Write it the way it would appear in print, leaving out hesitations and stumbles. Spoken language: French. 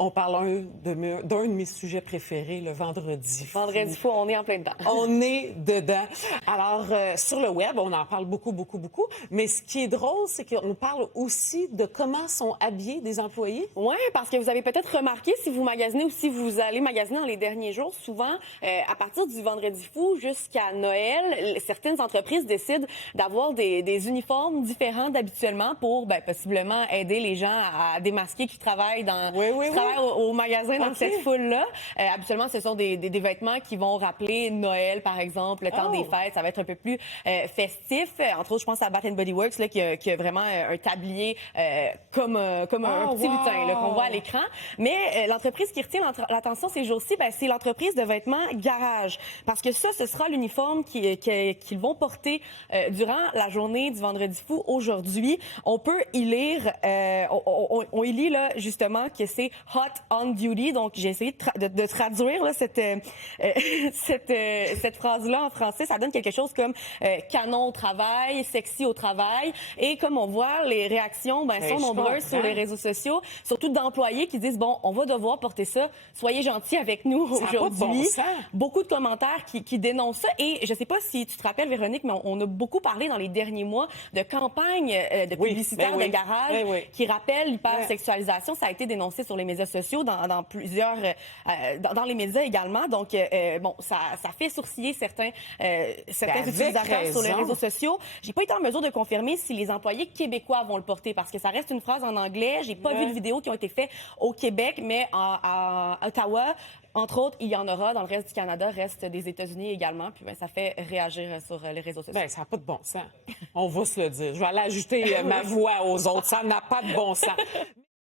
on parle d'un de mes sujets préférés, le vendredi fou. Vendredi fou, on est en plein dedans. On est dedans. Alors, sur le web, on en parle beaucoup, beaucoup, beaucoup. Mais ce qui est drôle, c'est qu'on parle aussi de comment sont habillés des employés. Oui, parce que vous avez peut-être remarqué, si vous magasinez ou si vous allez magasiner dans les derniers jours, souvent, à partir du vendredi fou jusqu'à Noël, certaines entreprises décident d'avoir des uniformes différents d'habituellement pour, possiblement aider les gens à démasquer qui travaillent au magasin dans cette foule-là. Habituellement, ce sont des vêtements qui vont rappeler Noël, par exemple, le temps des fêtes. Ça va être un peu plus festif. Entre autres, je pense à Bath & Body Works, là, qui a vraiment un tablier comme un petit lutin là, qu'on voit à l'écran. Mais l'entreprise qui retient l'attention ces jours-ci, c'est l'entreprise de vêtements Garage. Parce que ça, ce sera l'uniforme qu'ils vont porter durant la journée du vendredi fou aujourd'hui. On peut y lire, on y lit là, justement que c'est « hot on duty ». Donc, j'ai essayé de traduire là, cette phrase-là en français. Ça donne quelque chose comme canon au travail, sexy au travail. Et comme on voit, les réactions sont nombreuses sur les réseaux sociaux, surtout d'employés qui disent, bon, on va devoir porter ça. Soyez gentils avec nous aujourd'hui. Beaucoup de commentaires qui dénoncent ça. Et je sais pas si tu te rappelles, Véronique, mais on a beaucoup parlé dans les derniers mois de campagnes de publicitaires de garage qui rappellent l'hypersexualisation. Ça a été dénoncé sur les médias sociaux, dans plusieurs, dans les médias également. Donc, ça fait sourciller certains utilisateurs sur les réseaux sociaux. J'ai pas été en mesure de confirmer si les employés québécois vont le porter parce que ça reste une phrase en anglais. J'ai pas vu de vidéos qui ont été faites au Québec, mais à Ottawa, entre autres, il y en aura. Dans le reste du Canada, reste des États-Unis également. Puis ça fait réagir sur les réseaux sociaux. Ça n'a pas de bon sens. On va se le dire. Je vais aller ajouter ma voix aux autres. Ça n'a pas de bon sens.